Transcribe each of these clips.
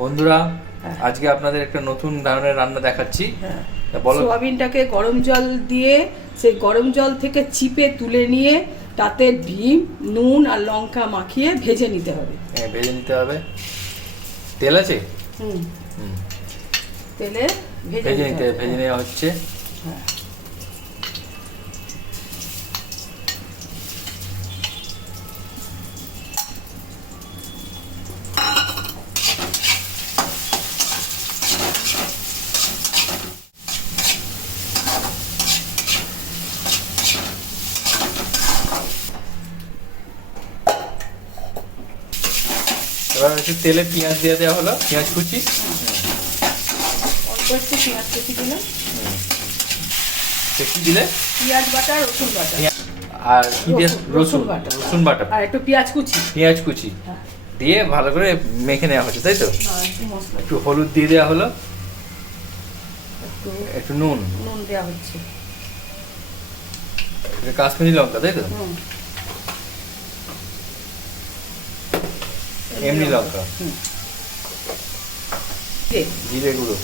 বন্ধুরা আজকে আপনাদের একটা নতুন ধরনের রান্না দেখাচ্ছি। বলো। সোয়াবিনটাকে গরম জল দিয়ে সেই গরম জল থেকে চিপে তুলে নিয়ে তাতে ডিম নুন আর লঙ্কা মাখিয়ে ভেজে নিতে হবে। হ্যাঁ, ভেজে নিতে হবে। তেল আছে? তেলে ভেজে নেওয়া হচ্ছে। হ্যাঁ। এবার একটু তেলে পেঁয়াজ দিয়ে দেওয়া হলো, পেঁয়াজ কুচি। অল্প একটু পেঁয়াজ কুচি দিলাম। কি দিলে? পেঁয়াজ বাটা, রসুন বাটা। আর কি দিয়ে? রসুন বাটা আর একটু পেঁয়াজ কুচি দিয়ে ভালো করে মেখে নেওয়া হচ্ছে, তাই তো? একটু হলুদ দিয়ে দেওয়া হলো, একটু নুন দেওয়া হচ্ছে, কাশ্মীরি লঙ্কা, তাই তো? এমনি লঙ্কা, জিরে গুঁড়ো,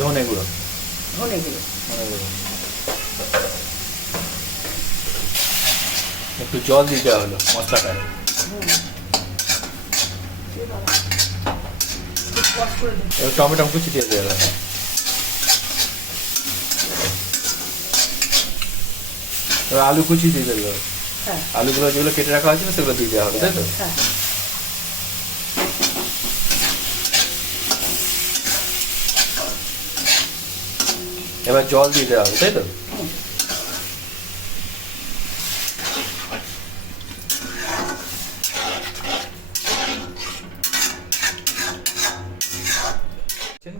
ধনে গুঁড়ো, একটু জল দিতে হলো মশলাটায়। এবার টমেটো কুচি দিয়ে দেওয়া হলো। এবার আলু কুচি দিয়ে দিল। আলুগুলো যেগুলো কেটে রাখা হয়েছিল সেগুলো দিয়ে দেওয়া হবে, তাই তো? এবার জল দিয়ে দেওয়া হবে, তাই তো?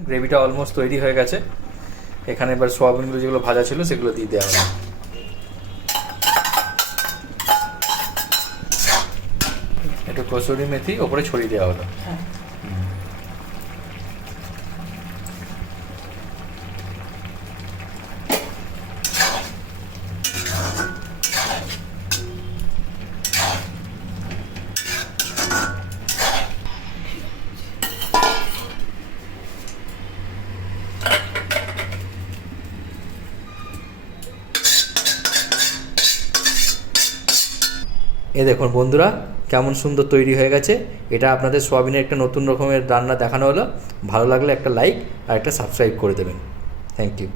গ্রেভিটা অলমোস্ট তৈরি হয়ে গেছে। এখানে এবার সোয়াবিনগুলো যেগুলো ভাজা ছিল সেগুলো দিয়ে দেওয়া হবে। একটু কসুরি মেথি ওপরে ছড়িয়ে দেওয়া হলো। এ দেখুন বন্ধুরা, কেমন সুন্দর তৈরি হয়ে গেছে। এটা আপনাদের সোয়াবিনের একটা নতুন রকমের রান্না দেখানো হলো। ভালো লাগলে একটা লাইক আর একটা সাবস্ক্রাইব করে দেবেন। Thank you.